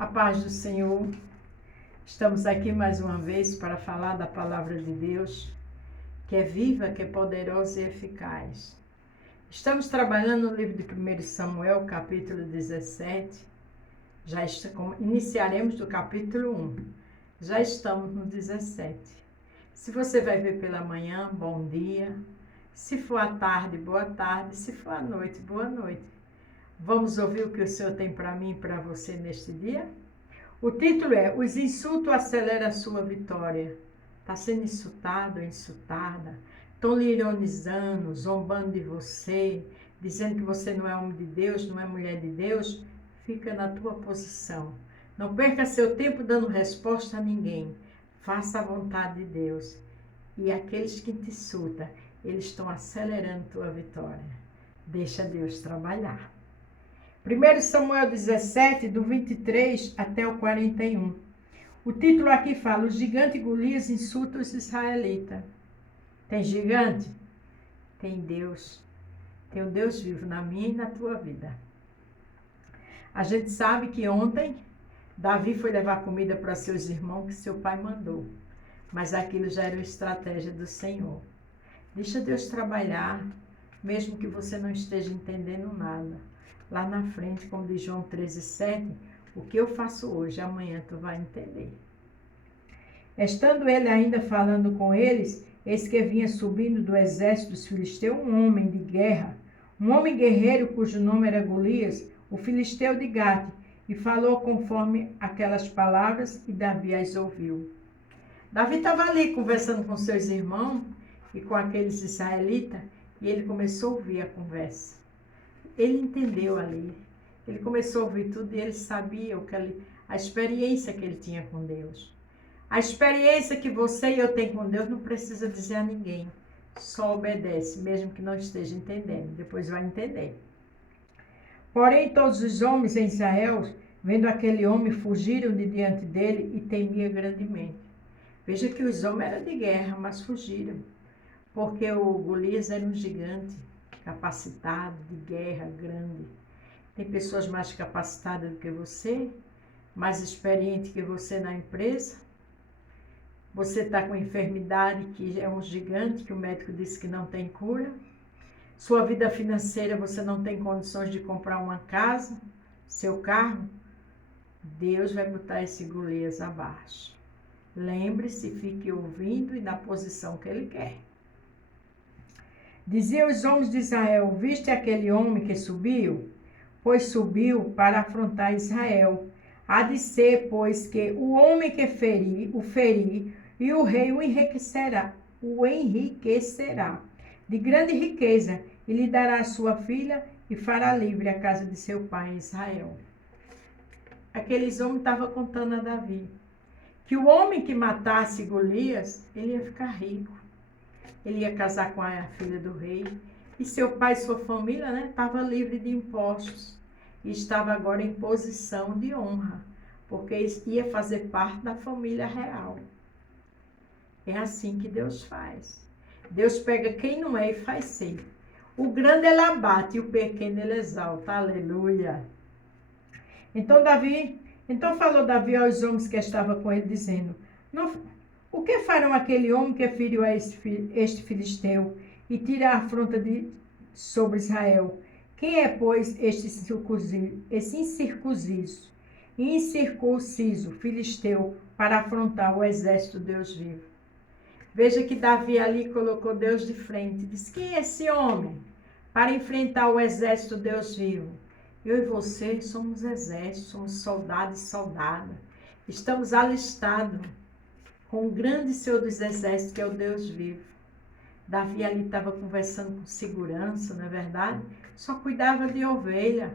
A paz do Senhor. Estamos aqui mais uma vez para falar da palavra de Deus, que é viva, que é poderosa e eficaz. Estamos trabalhando no livro de 1 Samuel, capítulo 17. Iniciaremos do capítulo 1. Já estamos no 17. Se você vai ver pela manhã, bom dia. Se for à tarde, boa tarde. Se for à noite, boa noite. Vamos ouvir o que o Senhor tem para mim e para você neste dia? O título é: Os insultos aceleram a sua vitória. Está sendo insultado ou insultada? Estão lhe ironizando, zombando de você, dizendo que você não é homem de Deus, não é mulher de Deus? Fica na tua posição. Não perca seu tempo dando resposta a ninguém. Faça a vontade de Deus. E aqueles que te insultam, eles estão acelerando a tua vitória. Deixa Deus trabalhar. 1 Samuel 17, do 23 até o 41. O título aqui fala: O gigante Golias insulta os israelitas. Tem gigante? Tem Deus. Tem o Deus vivo na minha e na tua vida. A gente sabe que ontem Davi foi levar comida para seus irmãos que seu pai mandou. Mas aquilo já era uma estratégia do Senhor. Deixa Deus trabalhar, mesmo que você não esteja entendendo nada. Lá na frente, como diz João 13:7, o que eu faço hoje, amanhã tu vai entender. Estando ele ainda falando com eles, eis que vinha subindo do exército dos filisteus um homem de guerra, um homem guerreiro cujo nome era Golias, o filisteu de Gate, e falou conforme aquelas palavras, e Davi as ouviu. Davi estava ali conversando com seus irmãos e com aqueles israelitas, e ele começou a ouvir a conversa. Ele entendeu ali, ele começou a ouvir tudo e ele sabia a experiência que ele tinha com Deus. A experiência que você e eu tem com Deus não precisa dizer a ninguém, só obedece, mesmo que não esteja entendendo, depois vai entender. Porém, todos os homens em Israel, vendo aquele homem, fugiram de diante dele e temiam grandemente. Veja que os homens eram de guerra, mas fugiram, porque o Golias era um gigante, capacitado, de guerra, grande. Tem pessoas mais capacitadas do que você, mais experientes que você na empresa. Você está com enfermidade que é um gigante, que o médico disse que não tem cura. Sua vida financeira, você não tem condições de comprar uma casa, seu carro. Deus vai botar esse Golias abaixo. Lembre-se, fique ouvindo e na posição que ele quer. Diziam os homens de Israel: Viste aquele homem que subiu? Pois subiu para afrontar Israel. Há de ser, pois, que o homem que o ferir, e o rei o enriquecerá de grande riqueza, e lhe dará a sua filha, e fará livre a casa de seu pai Israel. Aqueles homens estavam contando a Davi que o homem que matasse Golias, ele ia ficar rico. Ele ia casar com a filha do rei. E seu pai e sua família, estava livre de impostos. E estava agora em posição de honra, porque ia fazer parte da família real. É assim que Deus faz. Deus pega quem não é e faz ser. O grande ele abate e o pequeno ele exalta. Aleluia. Então falou Davi aos homens que estavam com ele, dizendo: O que farão aquele homem que feriu a este filisteu e tira a afronta sobre Israel? Quem é, pois, este incircunciso filisteu para afrontar o exército de Deus vivo? Veja que Davi ali colocou Deus de frente. Diz: quem é esse homem para enfrentar o exército de Deus vivo? Eu e você somos exército, somos soldados e soldadas. Estamos alistados com o grande Senhor dos Exércitos, que é o Deus vivo. Davi ali estava conversando com segurança, não é verdade? Só cuidava de ovelha,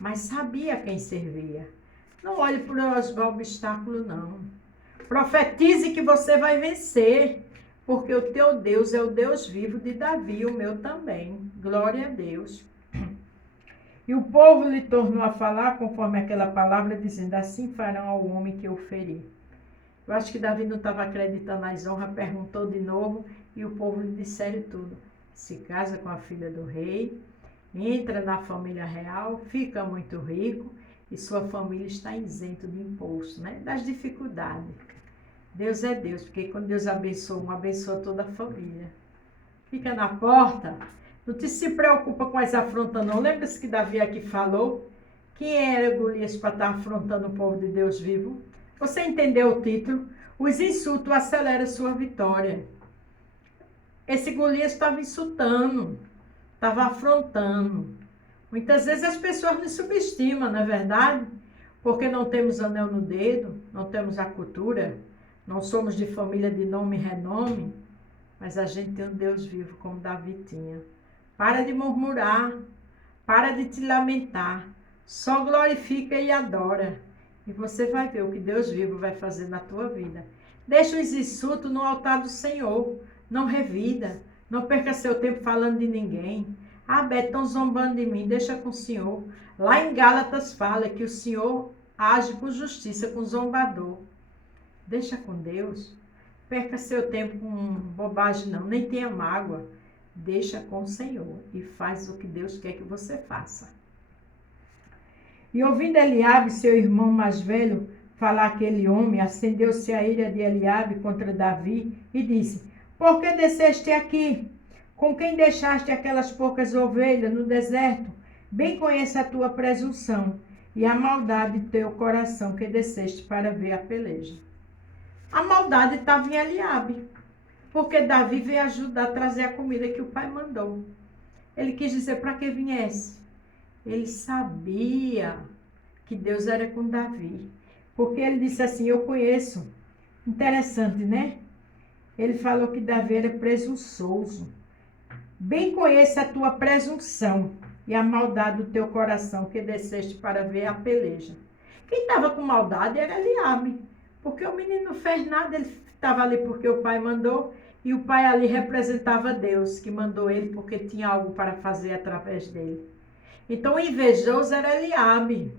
mas sabia quem servia. Não olhe para os obstáculos, não. Profetize que você vai vencer, porque o teu Deus é o Deus vivo de Davi, o meu também. Glória a Deus. E o povo lhe tornou a falar conforme aquela palavra, dizendo: assim farão ao homem que o ferir. Eu acho que Davi não estava acreditando nas honras, perguntou de novo e o povo lhe disseram tudo. Se casa com a filha do rei, entra na família real, fica muito rico e sua família está isento de imposto, né? Das dificuldades. Deus é Deus, porque quando Deus abençoa um, abençoa toda a família. Fica na porta, não te se preocupa com as afrontas não. Lembra-se que Davi aqui falou? Quem era Golias para estar afrontando o povo de Deus vivo? Você entendeu o título? Os insultos aceleram sua vitória. Esse Golias estava insultando, estava afrontando. Muitas vezes as pessoas nos subestimam, não é verdade? Porque não temos anel no dedo, não temos a cultura, não somos de família de nome e renome, mas a gente tem um Deus vivo como Davi tinha. Para de murmurar, para de te lamentar, só glorifica e adora. E você vai ver o que Deus vivo vai fazer na tua vida. Deixa os insultos no altar do Senhor, não revida, não perca seu tempo falando de ninguém. Ah, Beto, estão zombando de mim, deixa com o Senhor. Lá em Gálatas fala que o Senhor age com justiça, com zombador. Deixa com Deus. Perca seu tempo com bobagem não, nem tenha mágoa. Deixa com o Senhor e faz o que Deus quer que você faça. E ouvindo Eliabe, seu irmão mais velho, falar aquele homem, acendeu-se a ira de Eliabe contra Davi e disse: por que desceste aqui? Com quem deixaste aquelas poucas ovelhas no deserto? Bem conheço a tua presunção e a maldade do teu coração que desceste para ver a peleja. A maldade estava em Eliabe, porque Davi veio ajudar a trazer a comida que o pai mandou. Ele quis dizer para que viesse. Ele sabia que Deus era com Davi, porque ele disse assim, eu conheço. Interessante, né? Ele falou que Davi era presunçoso. Bem conheço a tua presunção e a maldade do teu coração que desceste para ver a peleja. Quem estava com maldade era Eliabe, porque o menino não fez nada, ele estava ali porque o pai mandou, e o pai ali representava Deus, que mandou ele porque tinha algo para fazer através dele. Então o invejoso era Eliabe.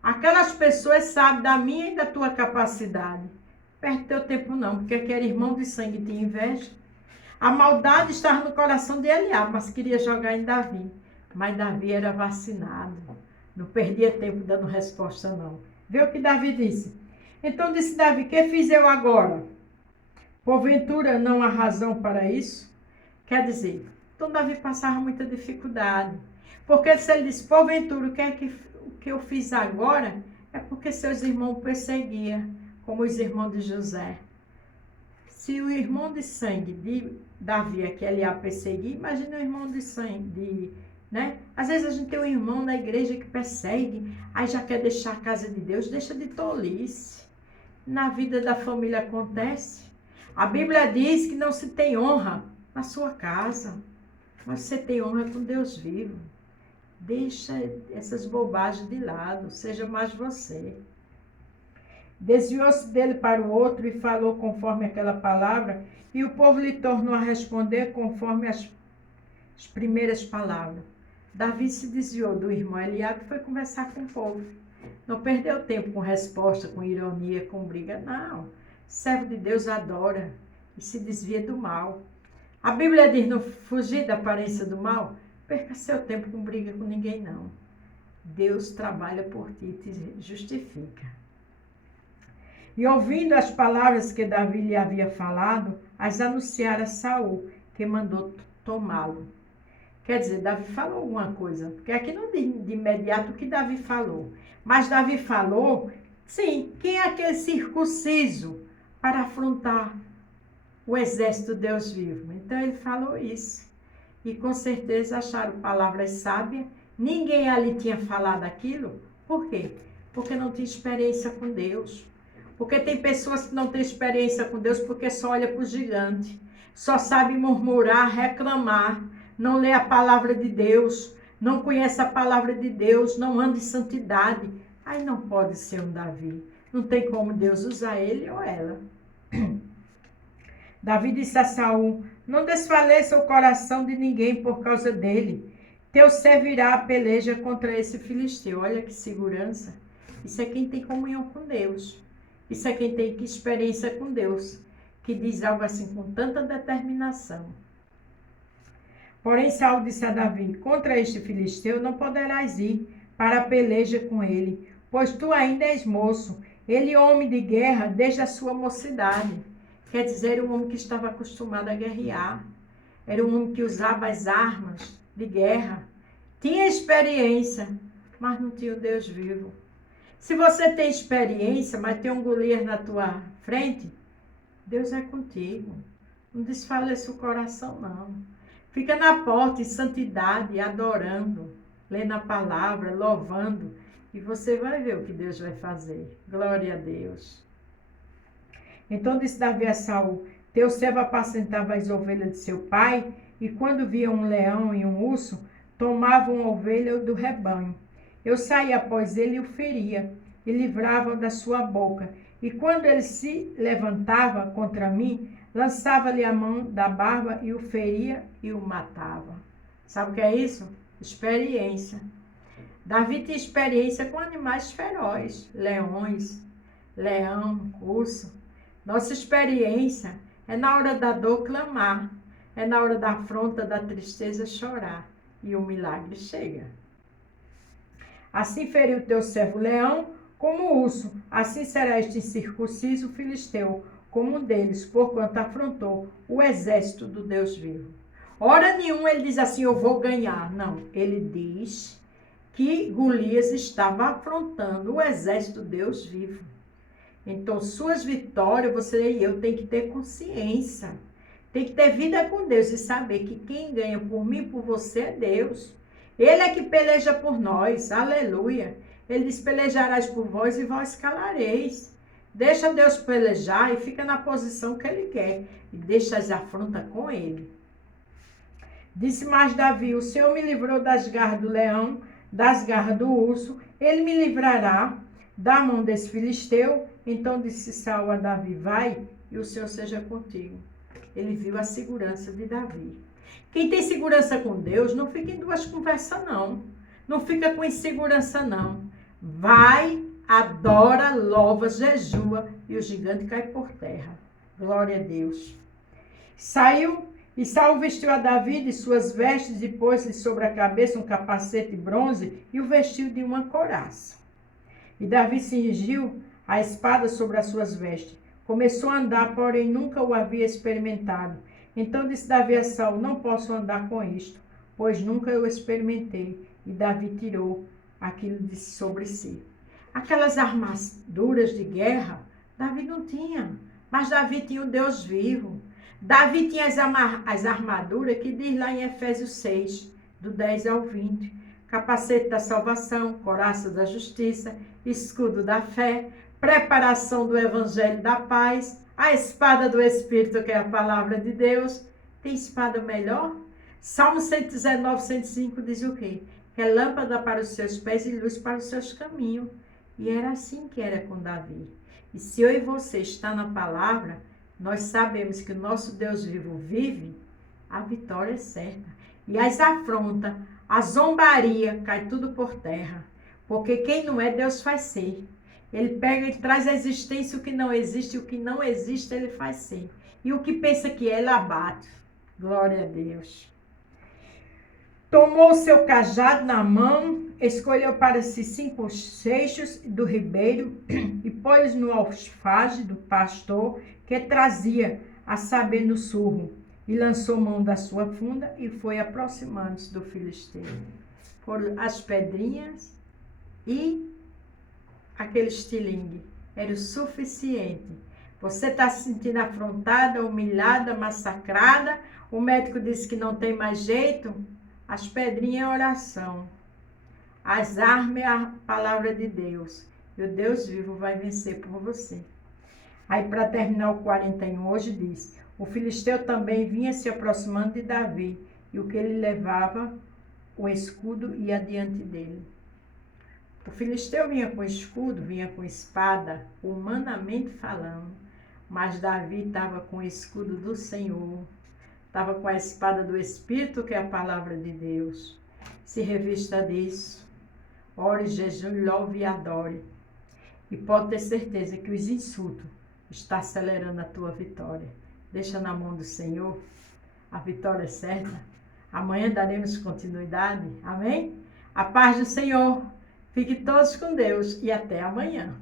Aquelas pessoas sabem da minha e da tua capacidade. Perde teu tempo não, porque aquele irmão de sangue tinha inveja. A maldade estava no coração de Eliabe, mas queria jogar em Davi. Mas Davi era vacinado. Não perdia tempo dando resposta não. Vê o que Davi disse. Então disse Davi, que fiz eu agora? Porventura não há razão para isso? Quer dizer, então Davi passava muita dificuldade. Porque se ele disse, porventura, o que eu fiz agora? É porque seus irmãos perseguiam, como os irmãos de José. Se o irmão de sangue de Davi, que ele ia perseguir, imagina o irmão de sangue, né? Às vezes a gente tem um irmão na igreja que persegue, aí já quer deixar a casa de Deus, deixa de tolice. Na vida da família acontece. A Bíblia diz que não se tem honra na sua casa, mas você tem honra com Deus vivo. Deixa essas bobagens de lado, seja mais você. Desviou-se dele para o outro e falou conforme aquela palavra, e o povo lhe tornou a responder conforme as primeiras palavras. Davi se desviou do irmão Eliabe e foi conversar com o povo. Não perdeu tempo com resposta, com ironia, com briga, não. Servo de Deus adora e se desvia do mal. A Bíblia diz, não fugir da aparência do mal, perca seu tempo com briga com ninguém, não. Deus trabalha por ti e te justifica. E ouvindo as palavras que Davi lhe havia falado, as anunciara a Saul, que mandou tomá-lo. Quer dizer, Davi falou alguma coisa, porque aqui não diz de imediato o que Davi falou. Mas Davi falou, sim, quem é aquele circunciso para afrontar o exército de Deus vivo? Então ele falou isso. E com certeza acharam palavras sábias. Ninguém ali tinha falado aquilo. Por quê? Porque não tinha experiência com Deus. Porque tem pessoas que não têm experiência com Deus porque só olha para o gigante. Só sabe murmurar, reclamar. Não lê a palavra de Deus. Não conhece a palavra de Deus. Não anda em santidade. Aí não pode ser um Davi. Não tem como Deus usar ele ou ela. Davi disse a Saul, não desfaleça o coração de ninguém por causa dele. Teu servirá a peleja contra esse filisteu. Olha que segurança. Isso é quem tem comunhão com Deus. Isso é quem tem experiência com Deus. Que diz algo assim com tanta determinação. Porém Saul disse a Davi, contra este filisteu não poderás ir para a peleja com ele, pois tu ainda és moço. Ele, homem de guerra, desde a sua mocidade. Quer dizer, era um homem que estava acostumado a guerrear. Era um homem que usava as armas de guerra. Tinha experiência, mas não tinha o Deus vivo. Se você tem experiência, mas tem um Golias na tua frente, Deus é contigo. Não desfaleça o coração, não. Fica na porta em santidade, adorando, lendo a palavra, louvando, e você vai ver o que Deus vai fazer. Glória a Deus. Então disse Davi a Saul: teu servo apacentava as ovelhas de seu pai, e quando via um leão e um urso, tomava uma ovelha do rebanho. Eu saía após ele e o feria, e livrava-o da sua boca. E quando ele se levantava contra mim, lançava-lhe a mão da barba e o feria e o matava. Sabe o que é isso? Experiência. Davi tinha experiência com animais ferozes, leões, leão, urso. Nossa experiência é na hora da dor clamar, é na hora da afronta, da tristeza chorar, e o milagre chega. Assim feriu o teu servo leão como o urso, assim será este incircunciso filisteu, como um deles, porquanto afrontou o exército do Deus vivo. Hora nenhuma ele diz assim, eu vou ganhar. Não, ele diz que Golias estava afrontando o exército do Deus vivo. Então, suas vitórias, você e eu tem que ter consciência. Tem que ter vida com Deus e saber que quem ganha por mim e por você é Deus. Ele é que peleja por nós, aleluia. Ele diz, pelejarás por vós e vós calareis. Deixa Deus pelejar e fica na posição que ele quer. E deixa as afrontas com ele. Disse mais Davi, o Senhor me livrou das garras do leão, das garras do urso. Ele me livrará da mão desse filisteu. Então disse Saul a Davi, vai e o Senhor seja contigo. Ele viu a segurança de Davi. Quem tem segurança com Deus, não fica em duas conversas, não. Não fica com insegurança, não. Vai, adora, louva, jejua e o gigante cai por terra. Glória a Deus. Saiu e Saul vestiu a Davi de suas vestes e pôs-lhe sobre a cabeça um capacete de bronze e o vestiu de uma couraça. E Davi cingiu a espada sobre as suas vestes. Começou a andar, porém nunca o havia experimentado. Então disse Davi a Saul, não posso andar com isto, pois nunca eu experimentei. E Davi tirou aquilo de sobre si. Aquelas armaduras de guerra, Davi não tinha, mas Davi tinha o Deus vivo. Davi tinha as armaduras que diz lá em Efésios 6, do 10 ao 20. Capacete da salvação, couraça da justiça, escudo da fé, preparação do evangelho da paz, a espada do Espírito, que é a palavra de Deus. Tem espada melhor? Salmo 119, 105 diz o quê? Que é lâmpada para os seus pés e luz para os seus caminhos. E era assim que era com Davi. E se eu e você está na palavra, nós sabemos que o nosso Deus vivo vive, a vitória é certa. E as afrontas, a zombaria, cai tudo por terra. Porque quem não é, Deus faz ser. Ele pega e traz à existência o que não existe, e o que não existe ele faz ser. E o que pensa que é, ele abate. Glória a Deus. Tomou o seu cajado na mão, escolheu para si 5 seixos do ribeiro e pôs no alfage do pastor que trazia, a saber, no surro. E lançou mão da sua funda e foi aproximando-se do filisteu. Foram as pedrinhas e aquele estilingue. Era o suficiente. Você está se sentindo afrontada, humilhada, massacrada. O médico disse que não tem mais jeito. As pedrinhas é oração. As armas é a palavra de Deus. E o Deus vivo vai vencer por você. Aí, para terminar o 41, hoje diz: o filisteu também vinha se aproximando de Davi, e o que ele levava, o escudo, ia diante dele. O filisteu vinha com escudo, vinha com espada, humanamente falando, mas Davi estava com o escudo do Senhor, estava com a espada do Espírito, que é a palavra de Deus. Se revista disso, ore, jejue, louve e adore. E pode ter certeza que os insultos estão acelerando a tua vitória. Deixa na mão do Senhor, a vitória é certa. Amanhã daremos continuidade, amém? A paz do Senhor Fiquem todos com Deus e até amanhã.